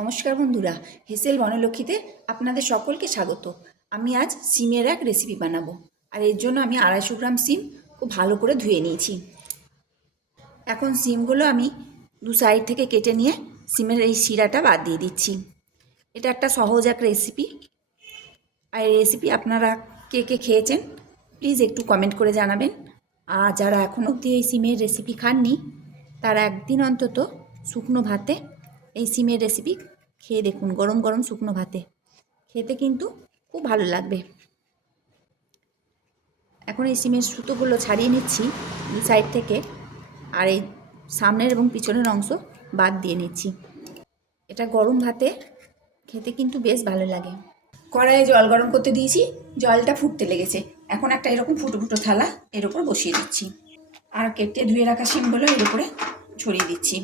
নমস্কার বন্ধুরা, হেসেল বনলক্ষ্মীতে আপনাদের সকলকে স্বাগত। আমি আজ সিমের এক রেসিপি বানাবো, আর এর জন্য আমি 250 গ্রাম সিম খুব ভালো করে ধুয়ে নিয়েছি। এখন সিমগুলো আমি দু সাইড থেকে কেটে নিয়ে সিমের এই শিরাটা বাদ দিয়ে দিচ্ছি। এটা একটা সহজ এক রেসিপি, আর এই রেসিপি আপনারা কে কে খেয়েছেন প্লিজ একটু কমেন্ট করে জানাবেন। আর যারা এখন অবধি এই সিমের রেসিপি খাননি তারা একদিন অন্তত শুকনো ভাতে এই সিমের রেসিপি খেয়ে দেখুন। গরম গরম শুকনো ভাতে খেতে কিন্তু খুব ভালো লাগবে। এখন এই সিমের সুতোগুলো ছাড়িয়ে নিচ্ছি দু সাইড থেকে, আর এই সামনের এবং পিছনের অংশ বাদ দিয়ে নিচ্ছি। এটা গরম ভাতে খেতে কিন্তু বেশ ভালো লাগে। কড়াইয়ে জল গরম করতে দিয়েছি, জলটা ফুটতে লেগেছে। এখন একটা এরকম ফুটো ফুটো থালা এর উপর বসিয়ে দিচ্ছি, আর কেটে ধুয়ে রাখা সিমগুলো এর উপরে ছড়িয়ে দিচ্ছি,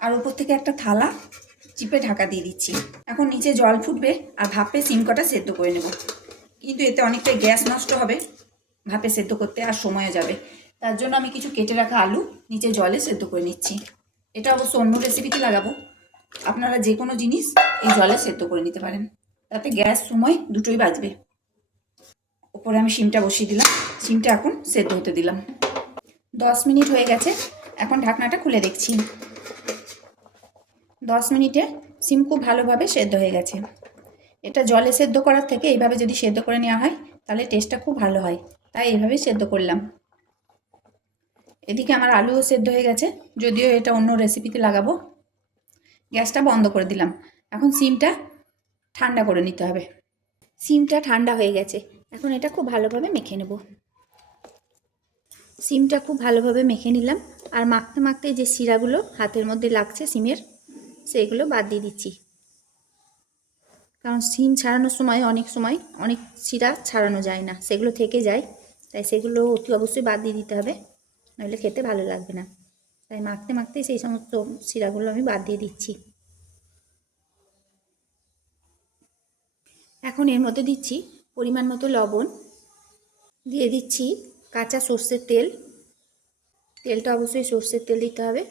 আর উপর থেকে একটা থালা চিপে ঢাকা দিয়ে দিচ্ছি। এখন নিচে জল ফুটবে আর ভাপে সিম কটা সেদ্ধ করে নেব, কিন্তু এতে অনেকটা গ্যাস নষ্ট হবে ভাপে সেদ্ধ করতে, আর সময়ও যাবে। তার জন্য আমি কিছু কেটে রাখা আলু নিচে জলে সেদ্ধ করে নিচ্ছি। এটা অবশ্য অন্য রেসিপিতে লাগাবো, আপনারা যে কোনো জিনিস এই জলে সেদ্ধ করে নিতে পারেন, তাতে গ্যাস সময় দুটোই বাঁচবে। ওপরে আমি সিমটা বসিয়ে দিলাম, সিমটা এখন সেদ্ধ হতে দিলাম। 10 মিনিট হয়ে গেছে, এখন ঢাকনাটা খুলে দেখছি। 10 মিনিটে সিম খুব ভালোভাবে সেদ্ধ হয়ে গেছে। এটা জলে সেদ্ধ করার থেকে এইভাবে যদি সেদ্ধ করে নেওয়া হয় তাহলে টেস্টটা খুব ভালো হয়, তাই এইভাবেই সেদ্ধ করলাম। এদিকে আমার আলুও সেদ্ধ হয়ে গেছে, যদিও এটা অন্য রেসিপিতে লাগাবো। গ্যাসটা বন্ধ করে দিলাম। এখন সিমটা ঠান্ডা করে নিতে হবে। সিমটা ঠান্ডা হয়ে গেছে, এখন এটা খুব ভালোভাবে মেখে নেব। সিমটা খুব ভালোভাবে মেখে নিলাম, আর মাখতে মাখতে যে শিরাগুলো হাতের মধ্যে লাগছে সিমের, সেইগুলো বাদ দিয়ে দিচ্ছি। কারণ সিম ছাড়ানোর সময় অনেক শিরা ছাড়ানো যায় না, সেগুলো থেকে যায়, তাই সেগুলো অতি অবশ্যই বাদ দিয়ে দিতে হবে, নইলে খেতে ভালো লাগবে না। তাই মাখতে মাখতে সেই সমস্ত শিরাগুলো আমি বাদ দিয়ে দিচ্ছি। এখন এর মধ্যে দিচ্ছি পরিমাণ মতো লবণ, দিয়ে দিচ্ছি কাঁচা সর্ষের তেল। তেলটা অবশ্যই সর্ষের তেল দিতে হবে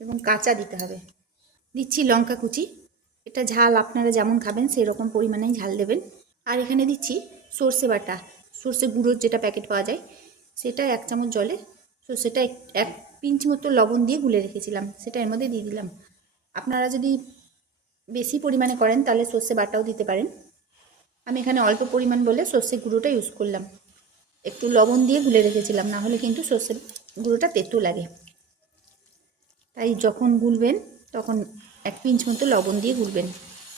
এবং কাঁচা দিতে হবে। দিচ্ছি লঙ্কা কুচি, এটা ঝাল আপনারা যেমন খাবেন সেই রকম পরিমাণেই ঝাল দেবেন। আর এখানে দিচ্ছি সর্ষে বাটা, সর্ষে গুঁড়োর যেটা প্যাকেট পাওয়া যায় সেটা 1 চামচ জলে সর্ষেটা 1 পিঞ্চ মতো লবণ দিয়ে গুলে রেখেছিলাম, সেটা এর মধ্যে দিয়ে দিলাম। আপনারা যদি বেশি পরিমাণে করেন তাহলে সর্ষে বাটাও দিতে পারেন। আমি এখানে অল্প পরিমাণ বলে সর্ষে গুঁড়োটা ইউজ করলাম। একটু লবণ দিয়ে গুলে রেখেছিলাম, না হলে কিন্তু সর্ষে গুঁড়োটা তেতো লাগে। তাই যখন গুলবেন তখন 1 পিঞ্চ মতো লবণ দিয়ে গুলবেন।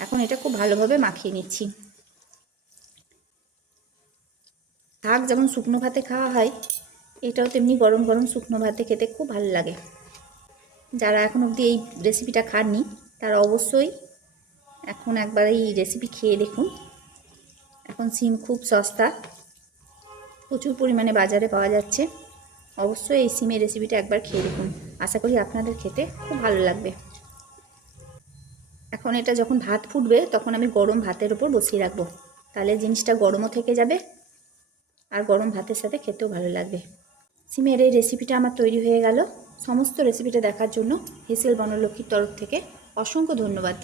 এখন এটা খুব ভালোভাবে মাখিয়ে নিচ্ছি। শাক যেমন শুকনো ভাতে খাওয়া হয়, এটাও তেমনি গরম গরম শুকনো ভাতে খেতে খুব ভালো লাগে। যারা এখন অবধি এই রেসিপিটা খাননি তারা অবশ্যই এখন একবার এই রেসিপি খেয়ে দেখুন। এখন সিম খুব সস্তা, প্রচুর পরিমাণে বাজারে পাওয়া যাচ্ছে। অবশ্যই এই সিমের রেসিপিটা একবার খেয়ে দেখুন, আশা করি আপনাদের খেতে খুব ভালো লাগবে। এখন এটা যখন ভাত ফুটবে তখন আমি গরম ভাতের ওপর বসিয়ে রাখবো, তাহলে জিনিসটা গরমও থেকে যাবে আর গরম ভাতের সাথে খেতেও ভালো লাগবে। সিমের এই রেসিপিটা আমার তৈরি হয়ে গেল। সমস্ত রেসিপিটা দেখার জন্য হেসেল বনলক্ষ্মীর তরফ থেকে অসংখ্য ধন্যবাদ।